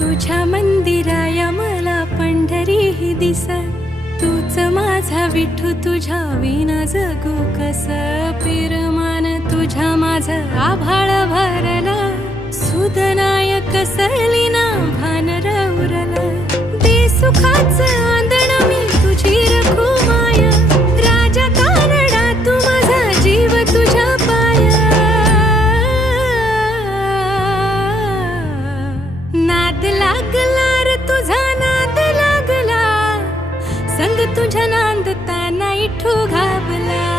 तुझ्या मंदिराया मला पंढरी ही दिस, तूच माझा विठू तुझ्या विना जगू कस. पिरमान तुझ्या माझ आभाळ भरला, सुदनाय कसली ना भान रवरला. दे सुखाच आंदण मी तुझी रखू माया, राजा तारडा तू माझा जीव तुझ्या पाया. नाद लागला रे तुझा नाद लागला, संग तुझ्या नांदताना इठू घाबला.